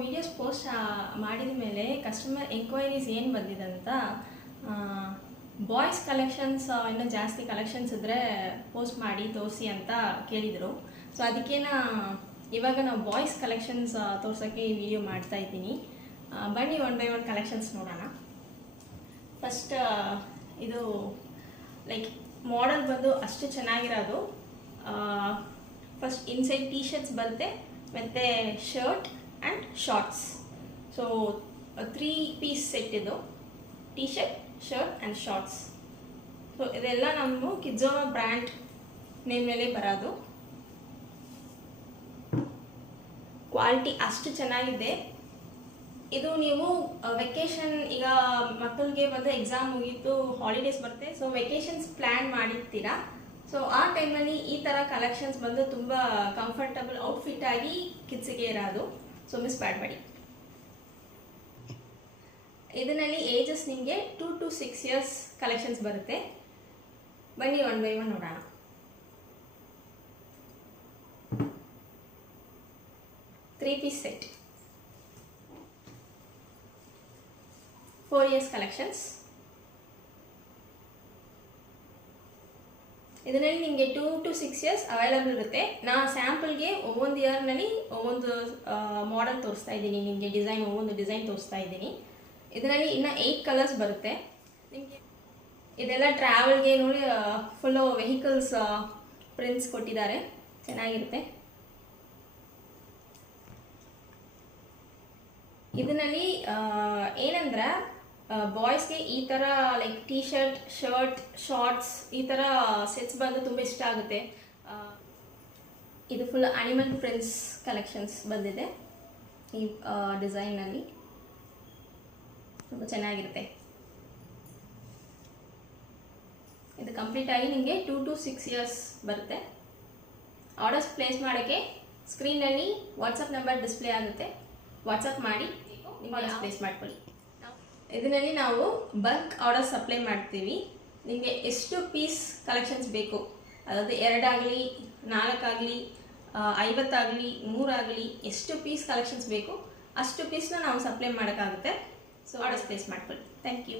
Videos post ಮಾಡಿದ ಮೇಲೆ customer enquiries ಏನು ಬಂದಿದೆ ಅಂತ, ಬಾಯ್ಸ್ ಕಲೆಕ್ಷನ್ಸ್ ಇನ್ನೂ ಜಾಸ್ತಿ ಕಲೆಕ್ಷನ್ಸ್ ಇದ್ದರೆ ಪೋಸ್ಟ್ ಮಾಡಿ ತೋರಿಸಿ ಅಂತ ಕೇಳಿದರು. ಸೊ ಅದಕ್ಕೇನ ಇವಾಗ ನಾವು ಬಾಯ್ಸ್ ಕಲೆಕ್ಷನ್ಸ್ ತೋರ್ಸೋಕ್ಕೆ ಈ ವಿಡಿಯೋ ಮಾಡ್ತಾ ಇದ್ದೀನಿ. ಬನ್ನಿ ಒನ್ ಬೈ ಒನ್ ಕಲೆಕ್ಷನ್ಸ್ ನೋಡೋಣ. ಫಸ್ಟ್ ಇದು ಲೈಕ್ ಮಾಡೆಲ್ ಬಂದು ಅಷ್ಟು ಚೆನ್ನಾಗಿರೋದು. ಫಸ್ಟ್ ಇನ್ಸೈಡ್ ಟೀ ಶರ್ಟ್ಸ್ ಬರುತ್ತೆ ಮತ್ತು shirt and shorts. So 3 piece set ಇದು, T shirt, shirt and shorts. So ಇದೆಲ್ಲ ನಮ್ಮ ಕಿಡ್ಜೋನಾ ಬ್ರ್ಯಾಂಡ್ ನೇಮ್ ಮೇಲೆ ಬರೋದು. ಕ್ವಾಲಿಟಿ ಅಷ್ಟು ಚೆನ್ನಾಗಿದೆ. ಇದು ನೀವು ವೆಕೇಶನ್, ಈಗ ಮಕ್ಕಳಿಗೆ ಬಂದು ಎಕ್ಸಾಮ್ ಮುಗೀತು, ಹಾಲಿಡೇಸ್ ಬರುತ್ತೆ, ಸೊ ವೆಕೇಶನ್ಸ್ ಪ್ಲ್ಯಾನ್ ಮಾಡಿರ್ತೀರಾ. ಸೊ ಆ ಟೈಮಲ್ಲಿ ಈ ಥರ ಕಲೆಕ್ಷನ್ಸ್ ಬಂದು ತುಂಬ ಕಂಫರ್ಟಬಲ್ ಔಟ್ಫಿಟ್ ಆಗಿ ಕಿಡ್ಸಿಗೆ ಇರೋದು. ಸೊ ಮಿಸ್ ಮಾಡಬೇಡಿ. ಇದರಲ್ಲಿ ಏಜಸ್ ನಿಮಗೆ 2 to 6 years ಕಲೆಕ್ಷನ್ಸ್ ಬರುತ್ತೆ. ಬನ್ನಿ ಒನ್ ಬೈ ಒನ್ ನೋಡೋಣ. Three piece set, 4 years collections. ಇದರಲ್ಲಿ ನಿಮಗೆ 2 to 6 years ಅವೈಲಬಲ್ ಇರುತ್ತೆ. ನಾನು ಸ್ಯಾಂಪಲ್ಗೆ ಒவ்வೊಂದು ಇಯರ್ನಲ್ಲಿ ಒவ்வೊಂದು ಮಾಡೆಲ್ ತೋರಿಸ್ತಾ ಇದ್ದೀನಿ, ನಿಮಗೆ ಒவ்வೊಂದು ಡಿಸೈನ್ ತೋರಿಸ್ತಾ ಇದ್ದೀನಿ. ಇದರಲ್ಲಿ ಇನ್ನು 8 ಕಲರ್ಸ್ ಬರುತ್ತೆ ನಿಮಗೆ. ಇದೆಲ್ಲ ಟ್ರಾವೆಲ್ಗೆ ನೋಡಿ ಫುಲ್ಲು ವೆಹಿಕಲ್ಸ್ ಪ್ರಿಂಟ್ಸ್ ಕೊಟ್ಟಿದ್ದಾರೆ, ಚೆನ್ನಾಗಿರುತ್ತೆ. ಇದರಲ್ಲಿ ಏನಂದ್ರೆ ಬಾಯ್ಸ್ಗೆ ಈ ಥರ like tea shirt, shirt, shorts ಈ ಥರ ಸೆಟ್ಸ್ ಬಂದು ತುಂಬ ಇಷ್ಟ ಆಗುತ್ತೆ. ಇದು ಫುಲ್ ಅನಿಮಲ್ ಪ್ರಿಂಟ್ಸ್ ಕಲೆಕ್ಷನ್ಸ್ ಬಂದಿದೆ ಈ ಡಿಸೈನಲ್ಲಿ, ತುಂಬ ಚೆನ್ನಾಗಿರುತ್ತೆ. ಇದು ಕಂಪ್ಲೀಟ್ ಆಗಿ ನಿಮಗೆ 2 to 6 years ಬರುತ್ತೆ. ಆರ್ಡರ್ಸ್ ಪ್ಲೇಸ್ ಮಾಡೋಕ್ಕೆ ಸ್ಕ್ರೀನಲ್ಲಿ ವಾಟ್ಸಪ್ ನಂಬರ್ ಡಿಸ್ಪ್ಲೇ ಆಗುತ್ತೆ, ವಾಟ್ಸಪ್ ಮಾಡಿ ಆರ್ಡರ್ಸ್ ಪ್ಲೇಸ್ ಮಾಡ್ಕೊಳ್ಳಿ. ಇದರಲ್ಲಿ ನಾವು ಬಲ್ಕ್ ಆರ್ಡರ್ ಸಪ್ಲೈ ಮಾಡ್ತೀವಿ. ನಿಮಗೆ ಎಷ್ಟು ಪೀಸ್ ಕಲೆಕ್ಷನ್ಸ್ ಬೇಕು, ಅದಾவது 2 ಆಗಲಿ 4 ಆಗಲಿ 50 ಆಗಲಿ 100 ಆಗಲಿ, ಎಷ್ಟು ಪೀಸ್ ಕಲೆಕ್ಷನ್ಸ್ ಬೇಕು ಅಷ್ಟು ಪೀಸ್ನ ನಾವು ಸಪ್ಲೈ ಮಾಡೋಕ್ಕಾಗುತ್ತೆ. ಸೊ ಆರ್ಡರ್ಸ್ ಪ್ಲೇಸ್ ಮಾಡ್ಕೊಳ್ಳಿ. Thank you.